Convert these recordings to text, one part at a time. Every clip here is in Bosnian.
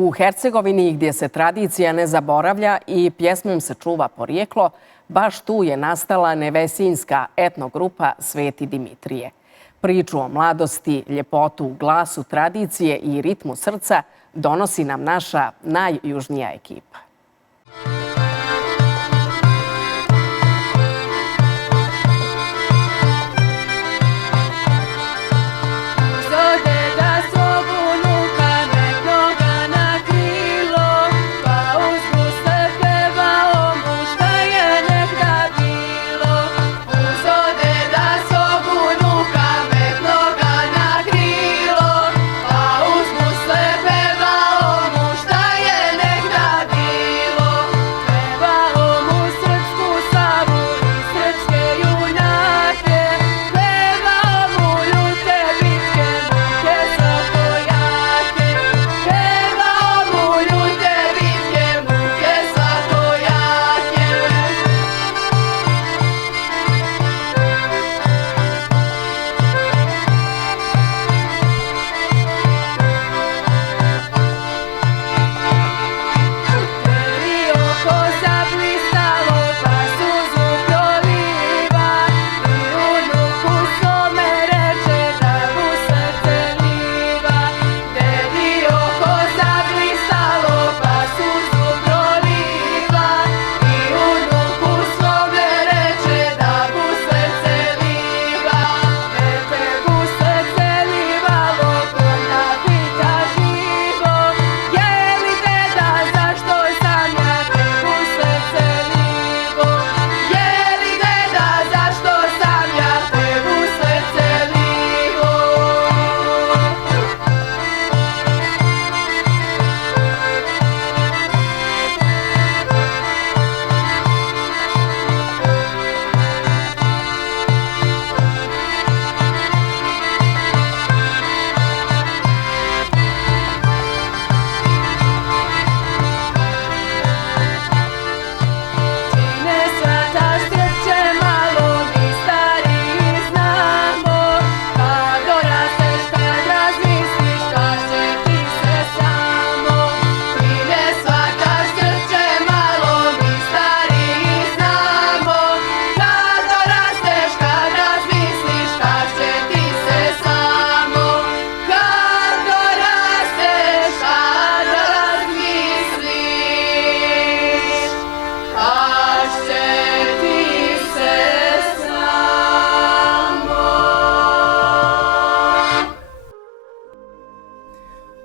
U Hercegovini, gdje se tradicija ne zaboravlja i pjesmom se čuva porijeklo, baš tu je nastala nevesinjska etnogrupa Sveti Dimitrije. Priču o mladosti, ljepotu u glasu, tradicije i ritmu srca donosi nam naša najjužnija ekipa.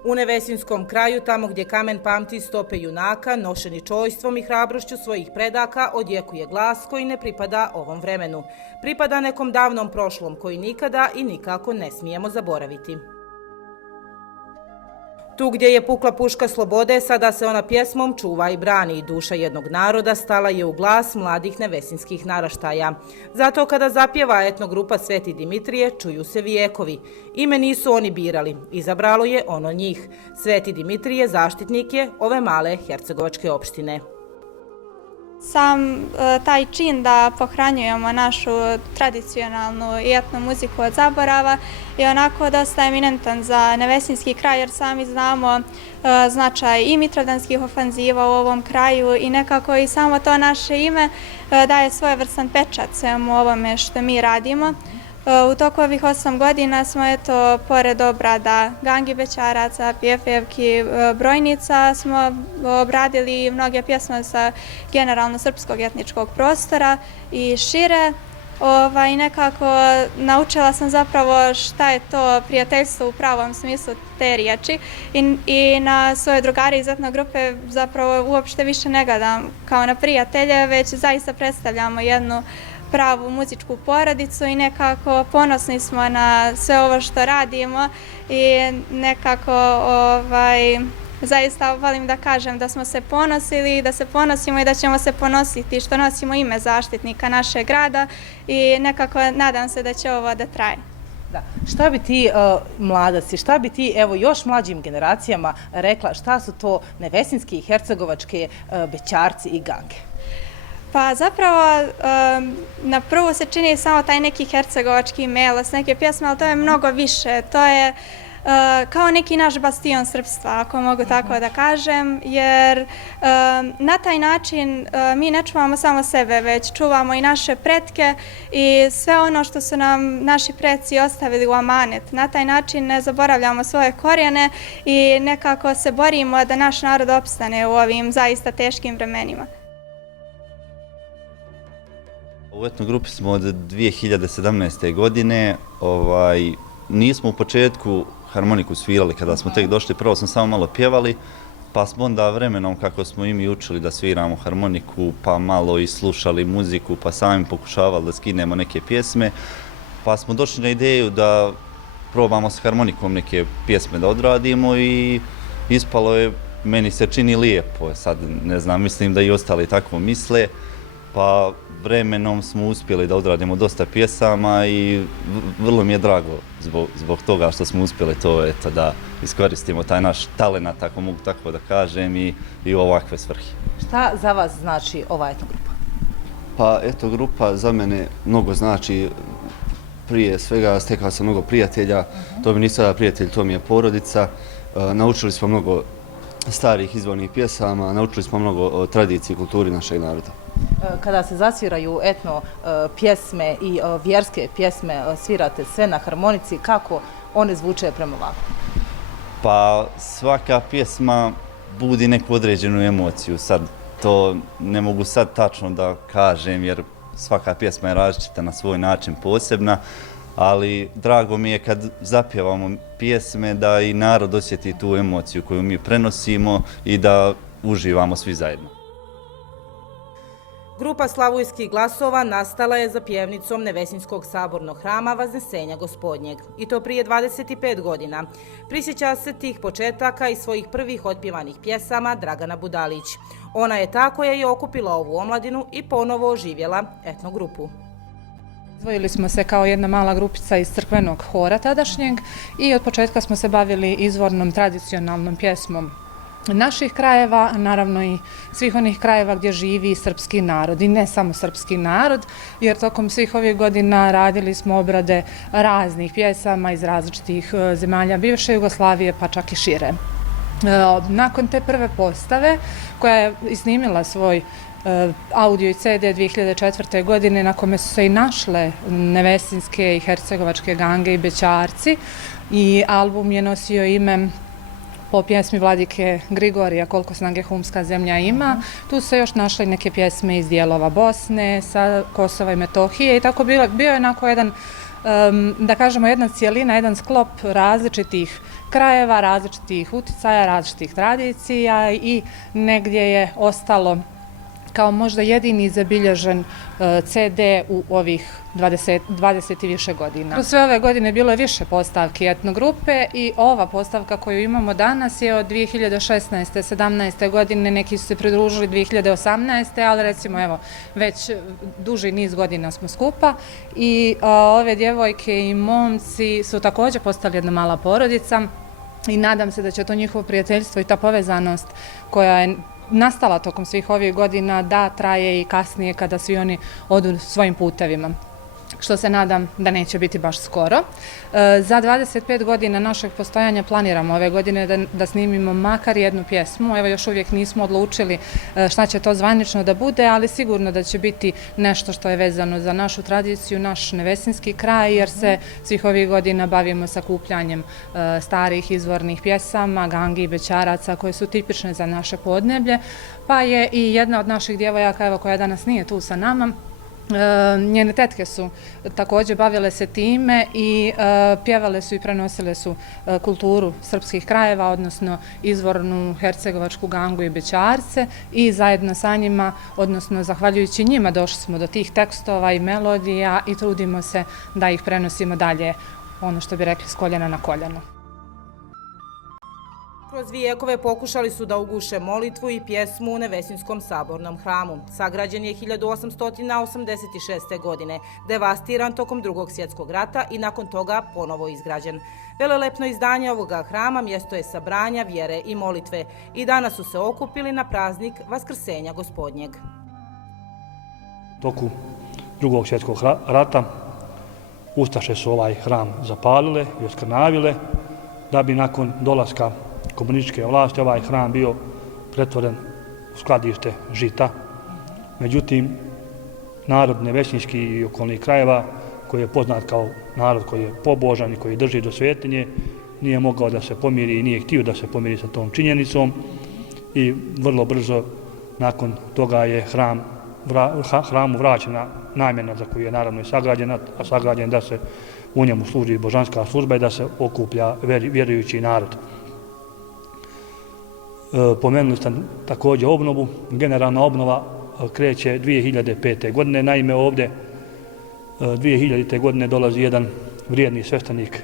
U Nevesinskom kraju, tamo gdje kamen pamti stope junaka, nošeni čojstvom i hrabrošću svojih predaka, odjekuje glas koji ne pripada ovom vremenu. Pripada nekom davnom prošlom koji nikada i nikako ne smijemo zaboraviti. Tu gdje je pukla puška slobode, sada se ona pjesmom čuva i brani. Duša jednog naroda stala je u glas mladih nevesinskih naraštaja. Zato kada zapjeva etnogrupa Sveti Dimitrije, čuju se vijekovi. Ime nisu oni birali, izabralo je ono njih. Sveti Dimitrije zaštitnik je ove male hercegovačke opštine. Sam taj čin da pohranjujemo našu tradicionalnu i etno muziku od zaborava je onako dosta eminentan za Nevesinjski kraj, jer sami znamo značaj i mitrovdanskih ofanziva u ovom kraju i nekako i samo to naše ime daje svojevrstan pečat svemu ovome što mi radimo. U toku ovih 8 godina smo, pored obrada gangi bećaraca, pjefevki, brojnica, smo obradili mnoge pjesme sa generalno srpskog etničkog prostora i šire. Nekako naučila sam zapravo šta je to prijateljstvo u pravom smislu te riječi i na svoje drugare iz etnogrupe zapravo uopšte više ne gledam kao na prijatelje, već zaista predstavljamo jednu pravu muzičku porodicu i nekako ponosni smo na sve ovo što radimo i nekako zaista volim da kažem da smo se ponosili, da se ponosimo i da ćemo se ponositi što nosimo ime zaštitnika našeg grada i nekako nadam se da će ovo da traje. Šta bi ti mladaci, šta bi ti još mlađim generacijama rekla, šta su to nevesinski i hercegovačke bećarci i gange? Pa zapravo na prvu se čini samo taj neki hercegovački melos, neke pjesme, ali to je mnogo više. To je kao neki naš bastion srpstva, ako mogu tako da kažem, jer na taj način mi ne čuvamo samo sebe, već čuvamo i naše pretke i sve ono što su nam naši preci ostavili u amanet. Na taj način ne zaboravljamo svoje korijene i nekako se borimo da naš narod opstane u ovim zaista teškim vremenima. U etnoj grupi smo od 2017. godine. Nismo u početku harmoniku svirali kada smo tek došli, prvo smo samo malo pjevali, pa smo onda vremenom kako smo i mi učili da sviramo harmoniku, pa malo i slušali muziku, pa sami pokušavali da skinemo neke pjesme, pa smo došli na ideju da probamo s harmonikom neke pjesme da odradimo i ispalo je, meni se čini lijepo, sad ne znam, mislim da i ostali tako misle, pa vremenom smo uspjeli da odradimo dosta pjesama i vrlo mi je drago zbog toga što smo uspjeli to, eto, da iskoristimo taj naš talenat, ako mogu tako da kažem, i u ovakve svrhe. Šta za vas znači ova etnogrupa? Pa etnogrupa za mene mnogo znači. Prije svega stekao sam mnogo prijatelja, to mi nije sada prijatelj, to mi je porodica. Naučili smo mnogo starih izvornih pjesama, naučili smo mnogo o tradiciji i kulturi našeg naroda. Kada se zasviraju etno pjesme i vjerske pjesme, svirate sve na harmonici, kako one zvuče prema vama? Pa svaka pjesma budi neku određenu emociju, sad to ne mogu sad tačno da kažem jer svaka pjesma je različita na svoj način, posebna, ali drago mi je kad zapjevamo pjesme da i narod osjeti tu emociju koju mi prenosimo i da uživamo svi zajedno. Grupa Slavujskih glasova nastala je za pjevnicom Nevesinskog sabornog hrama Vaznesenja Gospodnjeg, i to prije 25 godina. Prisjeća se tih početaka i svojih prvih otpjevanih pjesama Dragana Budalić. Ona je ta koja je okupila ovu omladinu i ponovo oživjela etnogrupu. Izdvojili smo se kao jedna mala grupica iz crkvenog hora tadašnjeg i od početka smo se bavili izvornom tradicionalnom pjesmom naših krajeva, naravno i svih onih krajeva gdje živi srpski narod i ne samo srpski narod, jer tokom svih ovih godina radili smo obrade raznih pjesama iz različitih zemalja bivše Jugoslavije, pa čak i šire. Nakon te prve postave, koja je snimila svoj audio i CD 2004. godine, na kome su se i našle nevesinske i hercegovačke gange i bećarci, i album je nosio ime po pjesmi vladike Grigorija Koliko snage humska zemlja ima. Tu su se još našle neke pjesme iz dijelova Bosne, sa Kosova i Metohije i tako bio je onako jedan, da kažemo, jedna cijelina, jedan sklop različitih krajeva, različitih uticaja, različitih tradicija i negdje je ostalo kao možda jedini zabilježen CD u ovih 20 i više godina. Kroz sve ove godine bilo je više postavki etnogrupe i ova postavka koju imamo danas je od 2016. 17. godine, neki su se pridružili 2018. ali recimo evo već duži niz godina smo skupa i ove djevojke i momci su također postali jedna mala porodica i nadam se da će to njihovo prijateljstvo i ta povezanost koja je nastala tokom svih ovih godina da traje i kasnije kada svi oni odu svojim putevima, što se nadam da neće biti baš skoro. Za 25 godina našeg postojanja planiramo ove godine da snimimo makar jednu pjesmu. Evo, još uvijek nismo odlučili šta će to zvanično da bude, ali sigurno da će biti nešto što je vezano za našu tradiciju, naš nevesinski kraj, jer se svih ovih godina bavimo sakupljanjem starih izvornih pjesama, gangi i bećaraca koje su tipične za naše podneblje, pa je i jedna od naših djevojaka, evo, koja danas nije tu sa nama, njene tetke su također bavile se time i pjevale su i prenosile su kulturu srpskih krajeva, odnosno izvornu hercegovačku gangu i bećarce, i zajedno sa njima, odnosno zahvaljujući njima, došli smo do tih tekstova i melodija i trudimo se da ih prenosimo dalje, ono što bi rekli, s koljena na koljeno. Kroz vijekove pokušali su da uguše molitvu i pjesmu u Nevesinskom sabornom hramu. Sagrađen je 1886. godine, devastiran tokom Drugog svjetskog rata i nakon toga ponovo izgrađen. Velelepno izdanje ovoga hrama mjesto je sabranja vjere i molitve i danas su se okupili na praznik Vaskrsenja Gospodnjeg. Toku Drugog svjetskog rata Ustaše su ovaj hram zapalile i oskrnavile. da bi nakon dolaska komunističke vlasti ovaj hram bio pretvoren u skladište žita. Međutim, narod nevesinjski i okolnih krajeva, koji je poznat kao narod koji je pobožan i koji drži do svetinje, nije mogao da se pomiri i nije htio da se pomiri sa tom činjenicom i vrlo brzo nakon toga je hramu vraćena namjena za koju je naravno i sagrađen da se u njemu služi božanska služba i da se okuplja vjerujući narod. Pomenuli ste također obnovu. Generalna obnova kreće 2005. godine. Naime, ovdje 2000. godine dolazi jedan vrijedni sveštenik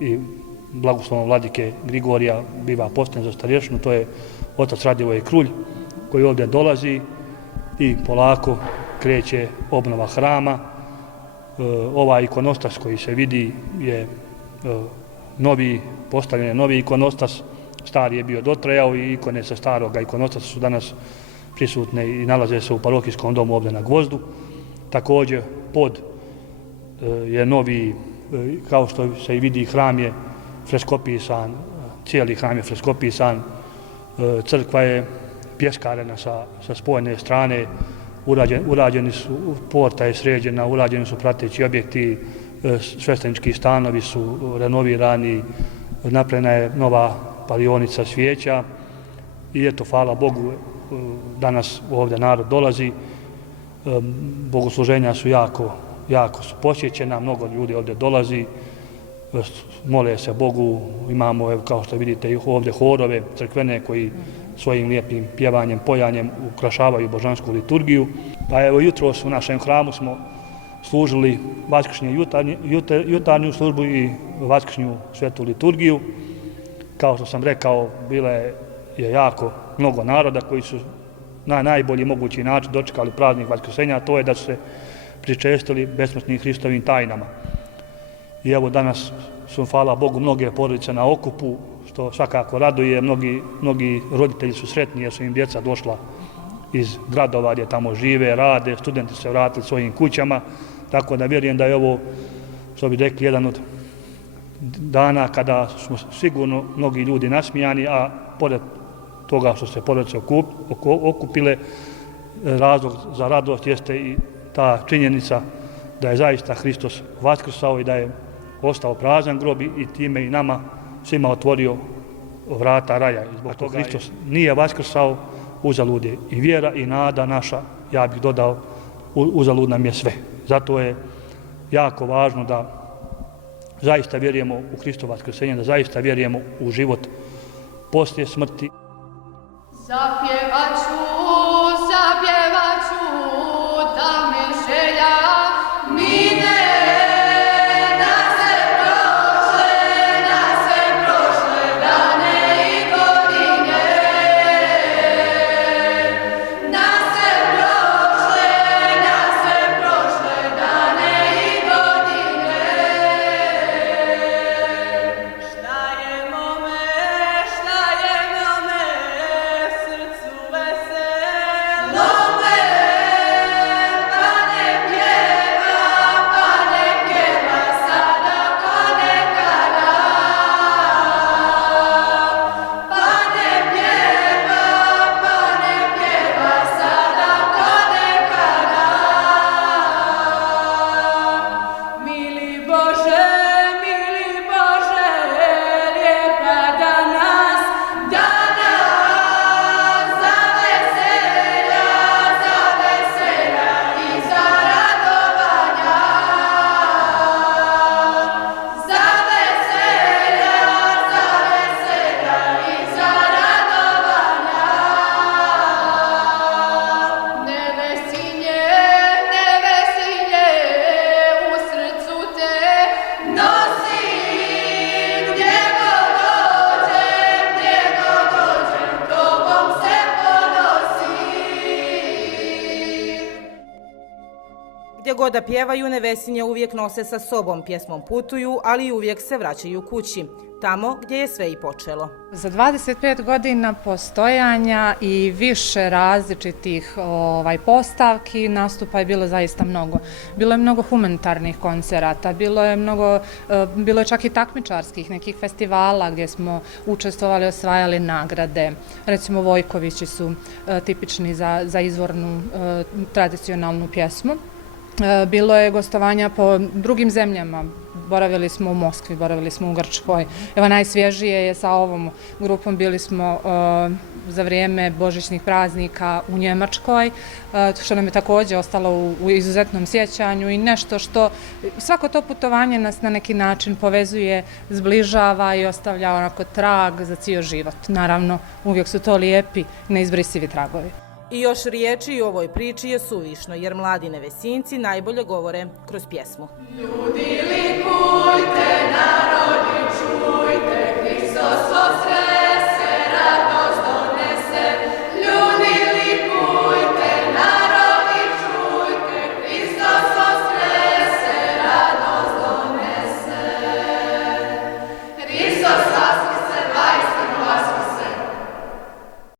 i blagoslovom vladike Grigorija biva postavljen za starješinu, to je otac Radivoje Krulj, koji ovdje dolazi i polako kreće obnova hrama. Ovaj ikonostas koji se vidi je novi, postavljen je novi ikonostas, stari je bio dotrajao i ikone sa starog ikonostasa su danas prisutne i nalaze se u parohijskom domu ovdje na Gvozdu. Također pod je novi, kao što se i vidi, hram je freskopisan, cijeli hram je freskopisan, crkva je pjeskarena sa spojene strane, urađeni su, porta je sređena, urađeni su prateći objekti, sveštenički stanovi su renovirani, napravljena je nova palionica svijeća i eto, hvala Bogu, danas ovdje narod dolazi, bogosluženja su jako su posjećena, mnogo ljudi ovdje dolazi, mole se Bogu, imamo, kao što vidite, ovdje horove crkvene koji svojim lijepim pjevanjem, pojanjem ukrašavaju božansku liturgiju. Pa evo, jutros u našem hramu smo služili vaskršnju jutarnju službu i vaskršnju svetu liturgiju. Kao što sam rekao, bilo je jako mnogo naroda koji su na najbolji mogući način dočekali praznik Vaskrsenja, a to je da su se pričestili besmrtnim Hristovim tajnama. I evo, danas su, hvala Bogu, mnoge porodice na okupu, što svakako raduje. Mnogi roditelji su sretni jer su im djeca došla iz gradova gdje tamo žive, rade, studenti se vratili svojim kućama, tako da vjerujem da je ovo, što bi rekli, jedan od dana kada smo sigurno mnogi ljudi nasmijani, a pored toga što se porodice okupile, razlog za radost jeste i ta činjenica da je zaista Hristos vaskrsao i da je ostao prazan grob i time i nama svima otvorio vrata raja. I zbog toga Hristos nije vaskrsao, uzalud je i vjera i nada naša, ja bih dodao, uzalud nam je sve. Zato je jako važno da zaista vjerujemo u Hristovo vaskrsenje, da zaista vjerujemo u život poslije smrti. Zapjevaću, da mi želja mine, na sve prošle dane i godine. Na sve prošle dane i godine. Šta je mome srcu veselo me, pa ne pjeva sada ko nekada. Pa ne pjeva sada ko nekada. Mili Bože, lijepa danas, za veselja i za radovanja. Za veselja i za radovanja. Nevesinje, u srcu te nosim, gdje god dođem, tobom se ponosim. Gdje god da pjevaju, Nevesinje uvijek nose sa sobom, pjesmom putuju, ali i uvijek se vraćaju kući. tamo gdje je sve i počelo. Za 25 godina postojanja i više različitih postavki nastupa je bilo zaista mnogo. Bilo je mnogo humanitarnih koncerata, bilo je čak i takmičarskih nekih festivala gdje smo učestvovali, osvajali nagrade. Recimo Vojkovići su tipični za izvornu tradicionalnu pjesmu. Bilo je gostovanja po drugim zemljama. Boravili smo u Moskvi, boravili smo u Grčkoj. Evo najsvježije je sa ovom grupom, bili smo za vrijeme božićnih praznika u Njemačkoj, što nam je također ostalo u izuzetnom sjećanju i nešto što svako to putovanje nas na neki način povezuje, zbližava i ostavlja onako trag za cijel život. Naravno, uvijek su to lijepi, neizbrisivi tragovi. I još riječi u ovoj priči je suvišno, jer mladi Nevesinci najbolje govore kroz pjesmu. Ljudi likujte,